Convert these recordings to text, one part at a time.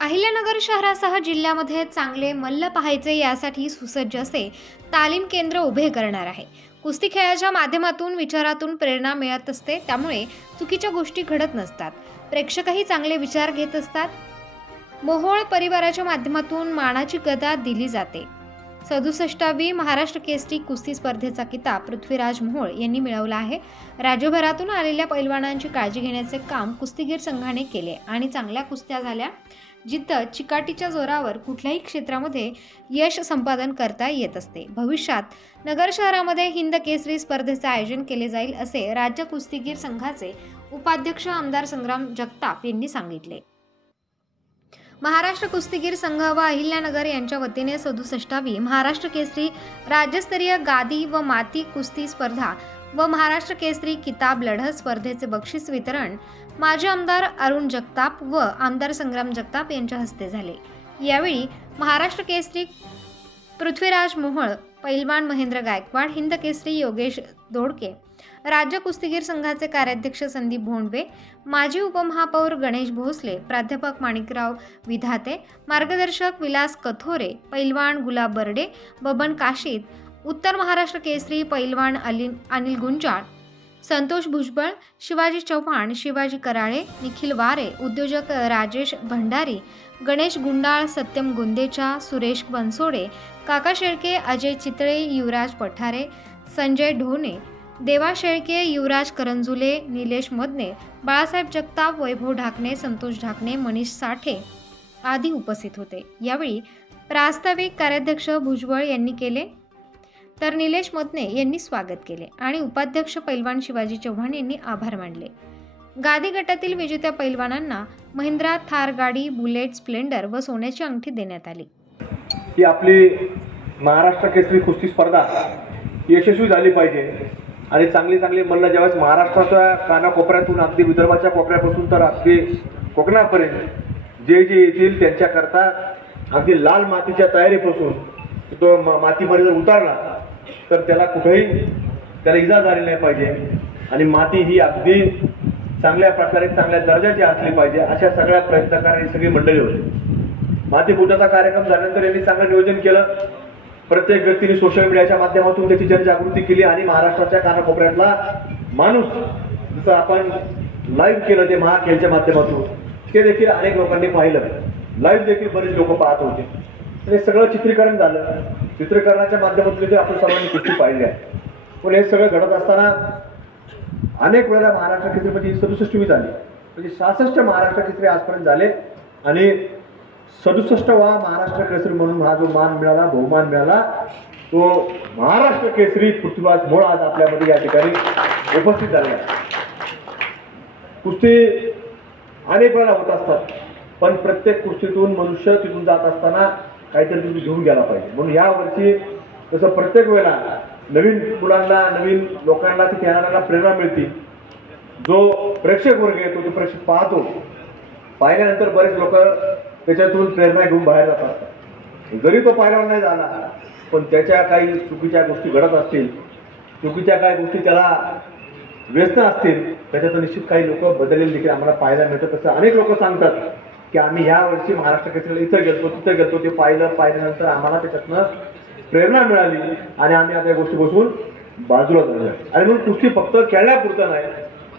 अहिल्यानगर शहरासह जिल्ह्यामध्ये चांगले मल्ल पाहायचे यासाठी सुसज्ज असे तालीम केंद्र उभे करणार आहे। कुस्ती खेळाच्या माध्यमातून विचारातून प्रेरणा मिळत असते, त्यामुळे चुकीच्या गोष्टी घडत नसतात। प्रेक्षकही चांगले विचार घेत असतात। मोहोळ परिवाराच्या माध्यमातून मानाची गदा दिली जाते। 67वी महाराष्ट्र केसरी कुस्ती स्पर्धेचा किताब पृथ्वीराज मोहोळ यांनी मिळवला आहे। राज्यभरातून आलेल्या पैलवानांची काळजी घेण्याचे काम कुस्तीगीर संघाने केले आणि चांगल्या कुस्त्या झाल्या। जिद्द चिकाटीच्या जोरावर कुठल्याही क्षेत्रामध्ये यश संपादन करता येत असते। भविष्यात नगर शहरामध्ये हिंद केसरी स्पर्धेचे आयोजन केले जाईल असे राज्य कुस्तीगीर संघाचे उपाध्यक्ष आमदार संग्राम जगताप यांनी सांगितले। महाराष्ट्र कुस्तीगीर संघ व अहिल्यानगर यांच्या वतीने 67वी महाराष्ट्र केसरी राज्यस्तरीय गादी व माती कुस्ती स्पर्धा व महाराष्ट्र केसरी किताब लढत स्पर्धेचे बक्षीस वितरण माजी आमदार अरुण जगताप व आमदार संग्राम जगताप यांच्या हस्ते झाले। यावेळी महाराष्ट्र केसरी पृथ्वीराज मोहोळ, पैलवान महेंद्र गायकवाड, हिंद केसरी योगेश दोडके, राज्य कुस्तीगीर संघाचे कार्याध्यक्ष संदीप भोंडवे, माजी उपमहापौर गणेश भोसले, प्राध्यापक माणिकराव विधाते, मार्गदर्शक विलास कथोरे, पैलवान गुलाब बर्डे, बबन काशीद, उत्तर महाराष्ट्र केसरी पैलवान अनिल गुंजाळ, संतोष भुजबळ, शिवाजी चव्हाण, शिवाजी कराळे, निखिल वारे, उद्योजक राजेश भंडारी, गणेश गुंडाळ, सत्यम गुंदेचा, सुरेश बनसोडे, काका शेळके, अजय चितळे, युवराज पठारे, संजय ढोणे, देवा शेळके, युवराज करंजुले, निलेश मदने, बाळासाहेब जगताप, वैभव ढाकणे, संतोष ढाकणे, मनीष साठे आदी उपस्थित होते। यावेळी प्रास्ताविक कार्याध्यक्ष भुजबळ यांनी केले तर निलेश मदने यांनी स्वागत केले आणि उपाध्यक्ष पैलवान शिवाजी चव्हाण यांनी आभार मानले। गादी गटातील विजेत्या पैलवानांना महिंद्रा थार गाडी, बुलेट, स्प्लेंडर व सोन्याची अंगठी देण्यात आली। ही आपली महाराष्ट्र केसरी कुस्ती स्पर्धा यशस्वी झाली पाहिजे आणि चांगली मल्ल ज्यावेळेस महाराष्ट्राच्या कानाकोपऱ्यातून अगदी विदर्भाच्या कोपऱ्यापासून तर अगदी कोकणापर्यंत जे येतील त्यांच्याकरता अगदी लाल मातीच्या तयारीपासून तो मातीमध्ये जर उतारला तर त्याला कुठेही त्याला इजा झाली नाही पाहिजे आणि माती ही अगदी चांगल्या प्रकारे चांगल्या दर्जाची असली पाहिजे अशा सगळ्या प्रयत्न करणारी सगळी मंडळी होती। माती पूजाचा कार्यक्रम झाल्यानंतर यांनी चांगलं नियोजन केलं। प्रत्येक व्यक्तीने सोशल मीडियाच्या माध्यमातून त्याची जनजागृती केली आणि महाराष्ट्राच्या कानाकोपऱ्यातला माणूस जसं आपण लाईव्ह केलं ते महाखेळच्या माध्यमातून ते देखील अनेक लोकांनी पाहिलं। लाईव्ह देखील बरेच लोक पाहत होते। हे सगळं चित्रीकरण झालं। चित्रीकरणाच्या माध्यमातून देखील आपण सर्वांनी कुस्ती पाहिली आहे। पण हे सगळं घडत असताना अनेक वेळेला महाराष्ट्र केसरीमध्ये 67वी झाली, म्हणजे 66 महाराष्ट्र केसरी आजपर्यंत झाले आणि 67वा महाराष्ट्र केसरी म्हणून हा जो मान मिळाला, बहुमान मिळाला, तो महाराष्ट्र केसरी पृथ्वीराज मोहोळ आज आपल्यामध्ये या ठिकाणी उपस्थित झाले आहे। कुस्ती अनेक वेळा होत असतात, पण प्रत्येक कुस्तीतून मनुष्य तिथून जात असताना काहीतरी तुम्ही घेऊन गेला पाहिजे। म्हणून या वर्षी तसं प्रत्येक वेळेला नवीन मुलांना, नवीन लोकांना ती खेळणाऱ्यांना प्रेरणा मिळते। जो प्रेक्षक वर्ग येतो तो प्रेक्षक पाहतो, पाहिल्यानंतर बरेच लोक त्याच्यातून प्रेरणा घेऊन बाहेर जातात। जरी तो पाहिला नाही झाला पण त्याच्या काही चुकीच्या गोष्टी घडत असतील, चुकीच्या काही गोष्टी त्याला व्यस्त असतील, त्याच्यातून निश्चित काही लोक बदललेले देखील आम्हाला पाहायला मिळतं। तसं अनेक लोक सांगतात की आम्ही ह्या वर्षी महाराष्ट्र केसरीला इथं गेलतो, तिथं गेलतो, ते पाहिल्यानंतर आम्हाला त्याच्यातनं प्रेरणा मिळाली आणि आम्ही आता या गोष्टी बसून बाजूला झालो। आणि म्हणून कुस्ती फक्त खेळण्यापुरतं नाही,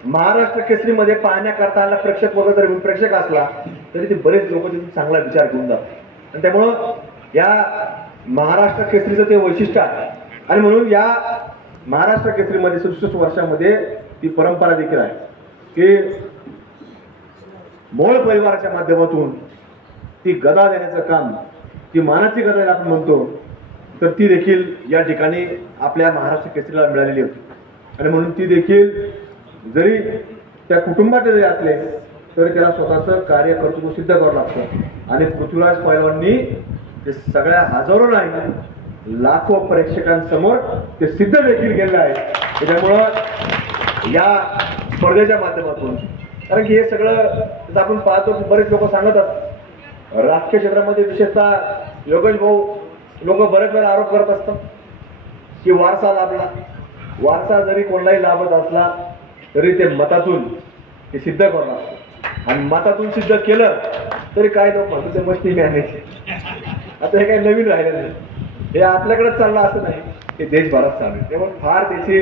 महाराष्ट्र केसरीमध्ये पाहण्याकरता आला प्रेक्षक वर्ग जर प्रेक्षक असला तरी ते बरेच लोक तिथे चांगला विचार घेऊन जातात आणि त्यामुळं या महाराष्ट्र केसरीचं ते वैशिष्ट्य आहे। आणि म्हणून या महाराष्ट्र केसरीमध्ये 67 वर्षामध्ये ती परंपरा देखील आहे की मोहोळ परिवाराच्या माध्यमातून ती गदा देण्याचं काम, ती मानाची गदा आपण म्हणतो, तर ती देखील या ठिकाणी आपल्या महाराष्ट्र केसरीला मिळालेली होती। आणि म्हणून ती देखील जरी त्या कुटुंबाचे जरी असले तरी त्याला स्वतःचं कार्य कर्तृत्व सिद्ध करावं लागतं आणि पृथ्वीराज पैलवानांनी ते सगळ्या हजारो नाही लाखो प्रेक्षकांसमोर ते सिद्ध देखील केलेलं आहे। त्याच्यामुळं या स्पर्धेच्या माध्यमातून, कारण की हे सगळं आपण पाहतो की बरेच लोक सांगत असतात, राजकीय क्षेत्रामध्ये विशेषतः योगेश भाऊ लोक बरेच वेळा आरोप करत असतात की वारसा लाभला, वारसा जरी कोणालाही लाभत असला तरी ते मतातून ते सिद्ध करणार आणि मतातून सिद्ध केलं तरी काय लोक म्हणतो ते मस्ती मी आणायची. आता हे काही नवीन राहिलं नाही, हे आपल्याकडे चाललं असं नाही, हे देशभरात चालू आहे. त्यामुळे फार त्याची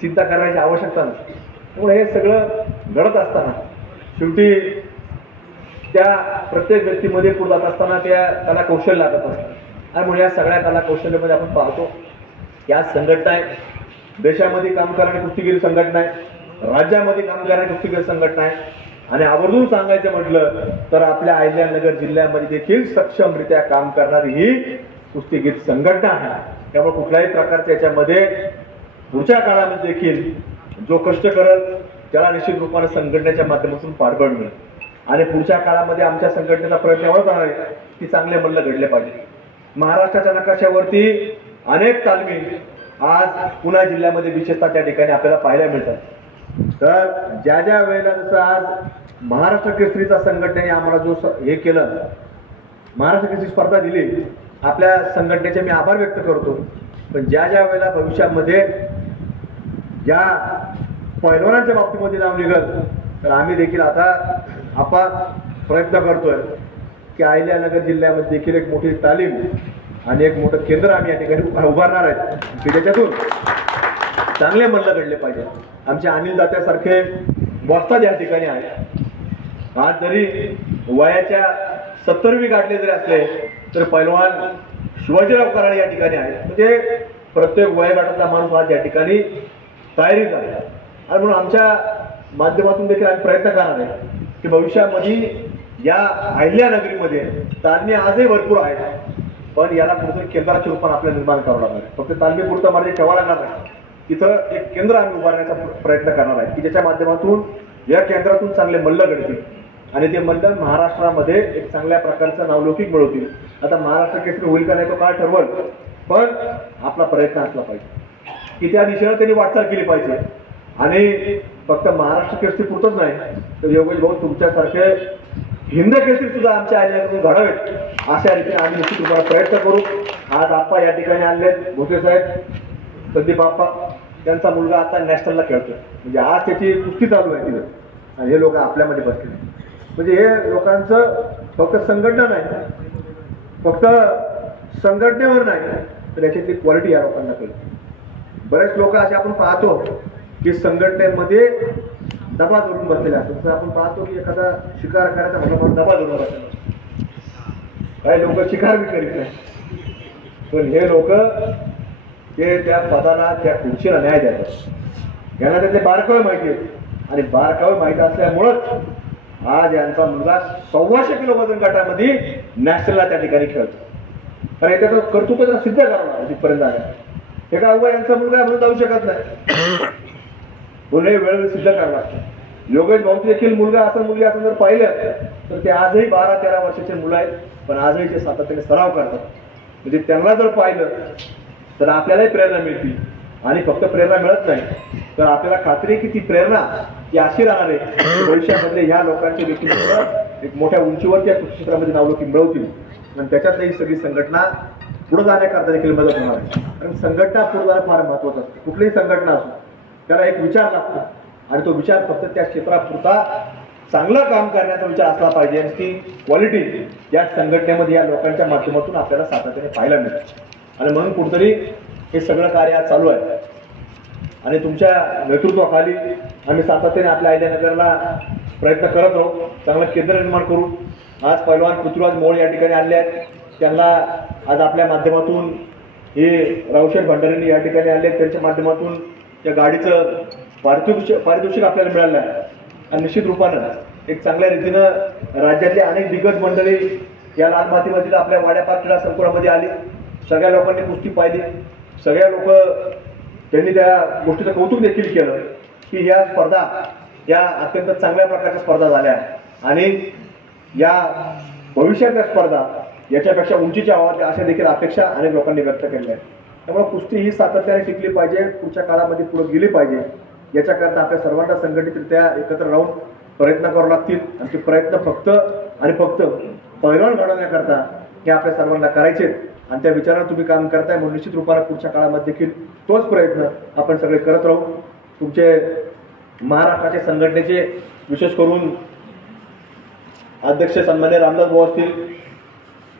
चिंता करण्याची आवश्यकता नाही. त्यामुळे हे सगळं घडत असताना शेवटी त्या प्रत्येक व्यक्तीमध्ये पुढे जात असताना त्या कला कौशल्य लागत असतात. आणि म्हणून या सगळ्या कला कौशल्यामध्ये आपण पाहतो या संघटना आहे, देशामध्ये काम करणारी कुस्तीगीर संघटना आहे, राज्यामध्ये काम करणारी कुस्तीगीर संघटना आहे. आणि आवर्जून सांगायचं म्हटलं तर आपल्या अहिल्यानगर जिल्ह्यामध्ये देखील सक्षमरित्या काम करणारी ही कुस्तीगीर संघटना आहे. त्यामुळे कुठल्याही प्रकारच्या याच्यामध्ये पुढच्या काळामध्ये देखील जो कष्ट करल त्याला निश्चित रूपाने संघटनेच्या माध्यमातून पाठबळ मिळेल. आणि पुढच्या काळामध्ये आमच्या संघटनेचा प्रयत्न एवढाच आहे की चांगले मल्ल घडले पाहिजे. महाराष्ट्राच्या नकाशावरती अनेक तालमी आज पुणे जिल्ह्यामध्ये विशेषतः त्या ठिकाणी आपल्याला पाहायला मिळतात. तर ज्या ज्या वेळेला जसं आज महाराष्ट्र केसरीचा संघटनेने आम्हाला जो हे केलं, महाराष्ट्र केसरी स्पर्धा दिली, आपल्या संघटनेचे मी आभार व्यक्त करतो. पण ज्या ज्या वेळेला भविष्यामध्ये ज्या पैलवानांच्या बाबतीमध्ये नाव निघल तर आम्ही देखील आता आपण प्रयत्न करतोय की अहिल्यानगर जिल्ह्यामध्ये देखील एक मोठी तालीम आणि एक मोठं केंद्र आम्ही या ठिकाणी उभारणार आहेत की ज्याच्यातून चांगले मल्ल घडले पाहिजे. आमचे अनिल दात्यासारखे बॉस्ताद या ठिकाणी आहेत. आज जरी वयाच्या 70वी गाठले जरी असले तर पैलवान शिवाजीराव कराड या ठिकाणी आहेत. म्हणजे प्रत्येक वयोगटातला माणूस आज या ठिकाणी तयारीत आहे. आणि म्हणून आमच्या माध्यमातून देखील आम्ही प्रयत्न करणार आहे की भविष्यामध्ये या अहिल्यानगरीमध्ये तालमी आजही भरपूर आहेत, पण याला कुठेतरी केंद्राच्या रूपाने आपल्याला निर्माण करावं लागणार आहे. फक्त तालमी पुरतं माझे ठेवा लागणार नाही, इथं एक केंद्र आम्ही उभारण्याचा प्रयत्न करणार आहे की ज्याच्या माध्यमातून या केंद्रातून चांगले मल्ल घडतील आणि ते मल्ल महाराष्ट्रामध्ये एक चांगल्या प्रकारचं नावलौकिक मिळवतील. आता महाराष्ट्र केसरी होईल का नाही तो काळ ठरवल, पण आपला प्रयत्न असला पाहिजे की त्या दिशेनं त्यांनी वाटचाल केली पाहिजे. आणि फक्त महाराष्ट्र केसरी पुरतच नाही तर योगेश भाऊ तुमच्यासारखे हिंद केसरी सुद्धा आमच्या आल्याकडून घडावेत अशा रीतीने आम्ही निश्चित रूपाने प्रयत्न करू. आज आप्पा या ठिकाणी आणले, भोसे साहेब, संदीप आप्पा, त्यांचा मुलगा आता नॅशनलला खेळतोय. म्हणजे आज त्याची कुस्ती चालू आहे तिथं आणि हे लोक आपल्यामध्ये बसले. म्हणजे हे लोकांचं फक्त संघटना नाही, फक्त संघटनेवर नाही तर याच्यातली क्वालिटी या लोकांना कळते. बरेच लोक असे आपण पाहतो की संघटनेमध्ये दबा धरून बसलेले असतात. तर आपण पाहतो की एखादा शिकार करायचा म्हटलं दबा धरून बसलेला, काही लोक शिकार बी करीत नाही, पण हे लोक ते त्या पदाला त्या खुर्चीला न्याय देतात. यांना त्यातले बारकावे माहिती आहेत आणि बारकावे माहिती असल्यामुळंच आज यांचा मुलगा 125 किलो वजन गटामध्ये नॅशनलला त्या ठिकाणी खेळतो. कारण त्याचं कर्तृत्व त्याला सिद्ध करावं तिथपर्यंत आहे. हे का अवघड यांचा मुलगा म्हणून जाऊ शकत नाही, पुढे वेळ सिद्ध करावं लागतं. योगेश भाऊ देखील मुलगा असं मुलगी असं जर पाहिलं तर ते आजही 12-13 वर्षाचे मुलं आहेत, पण आजही ते सातत्याने सराव करतात. म्हणजे त्यांना जर पाहिलं तर आपल्यालाही प्रेरणा मिळते. आणि फक्त प्रेरणा मिळत नाही तर आपल्याला खात्री आहे की ती प्रेरणा ही अशी राहणार आहे भविष्यामध्ये ह्या लोकांचे देखील एक मोठ्या उंचीवर त्या क्षेत्रामध्ये नावलौकिक मिळवतील. आणि त्याच्यातही सगळी संघटना पुढे जाण्याकरता देखील मदत होणार आहे. कारण संघटना पुढे जाणं फार महत्वाचं असतं. कुठलीही संघटना असो त्याला एक विचार लागतो आणि तो विचार फक्त त्या क्षेत्रापुरता चांगलं काम करण्याचा विचार असला पाहिजे. आणि ती क्वालिटी या संघटनेमध्ये या लोकांच्या माध्यमातून आपल्याला सातत्याने पाहायला मिळते. आणि म्हणून कुठेतरी हे सगळं कार्य आज चालू आहे आणि तुमच्या नेतृत्वाखाली आम्ही सातत्याने आपल्या अहिल्यानगरला प्रयत्न करत राहू, चांगलं केंद्र निर्माण करू. आज पैलवान पृथ्वीराज मोळ या ठिकाणी आणले आहेत, त्यांना आज आपल्या माध्यमातून हे रावशेठ भंडारेंनी या ठिकाणी आणले, त्यांच्या माध्यमातून त्या गाडीचं पारितोषिक आपल्याला मिळालं आहे. आणि निश्चित रूपानं एक चांगल्या रीतीनं राज्यातले अनेक दिग्गज मंडळी या लाल मातीमधील आपल्या वाड्यापार क्रीडा संकुलामध्ये आली. सगळ्या लोकांनी कुस्ती पाहिली, सगळ्या लोक त्यांनी त्या गोष्टीचं कौतुक देखील केलं की या स्पर्धा या अत्यंत चांगल्या प्रकारच्या स्पर्धा झाल्या आणि या भविष्यातल्या स्पर्धा याच्यापेक्षा उंचीच्या व्हाव्या अशा देखील अपेक्षा अनेक लोकांनी व्यक्त केल्या आहेत. त्यामुळे कुस्ती ही सातत्याने टिकली पाहिजे, पुढच्या काळामध्ये पुढे गेली पाहिजे. याच्याकरता आपल्या सर्वांना संघटितरित्या एकत्र राहून प्रयत्न करावे लागतील. आणि ते प्रयत्न फक्त आणि फक्त पैलवान घडवण्याकरता हे आपल्या सर्वांना करायचे आणि त्या विचारानं तुम्ही काम करताय. म्हणून निश्चित रूपाने पुढच्या काळामध्ये देखील तोच प्रयत्न आपण सगळे करत राहू. तुमचे महाराष्ट्राच्या संघटनेचे विशेष करून अध्यक्ष सन्मान्य रामदास भाऊ असतील,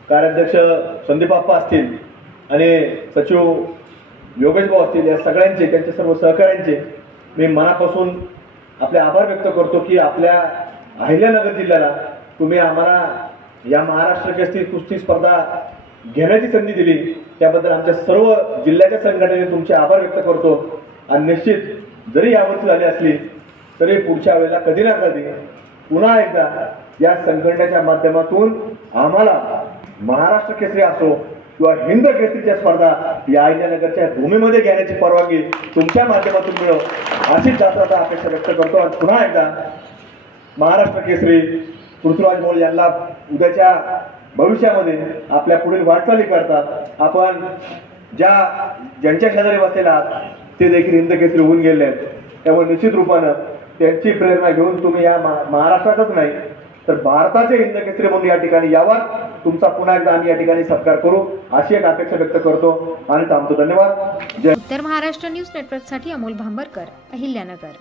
कार्याध्यक्ष संदीप आप्पा असतील आणि सचिव योगेश भाऊ असतील, या सगळ्यांचे, त्यांच्या सर्व सहकाऱ्यांचे मी मनापासून आपले आभार व्यक्त करतो की आपल्या अहिल्यानगर जिल्ह्याला तुम्ही आम्हाला या महाराष्ट्र केसरी कुस्ती स्पर्धा घेण्याची संधी दिली, त्याबद्दल आमच्या सर्व जिल्ह्याच्या संघटनेने तुमचे आभार व्यक्त करतो. आणि निश्चित जरी यावर्षी झाली असली तरी पुढच्या वेळेला कधी ना कधी पुन्हा एकदा या संघटनेच्या माध्यमातून आम्हाला महाराष्ट्र केसरी असो किंवा हिंद केसरीच्या स्पर्धा या अहिल्यानगरच्या भूमीमध्ये घेण्याची परवानगी तुमच्या माध्यमातून मिळो अशीच जात्राचा अपेक्षा व्यक्त करतो. आणि पुन्हा एकदा महाराष्ट्र केसरी पृथ्वीराज मोहोळ यांना उद्याच्या भविष्यामध्ये आपल्या पुढील वाटचाली करता आपण ज्यांच्या शेजारी बसलेला आहात ते देखील हिंद केसरी होऊन गेले आहेत. त्यामुळे निश्चित रूपानं त्यांची प्रेरणा घेऊन तुम्ही या महाराष्ट्रातच नाही तर भारताचे हिंद केसरी म्हणून या ठिकाणी यावा. तुमचा पुन्हा एकदा आम्ही या ठिकाणी सत्कार करू अशी एक अपेक्षा व्यक्त करतो आणि थांबतो. धन्यवाद. जय. उत्तर महाराष्ट्र न्यूज नेटवर्कसाठी अमोल भांबरकर, अहिल्यानगर.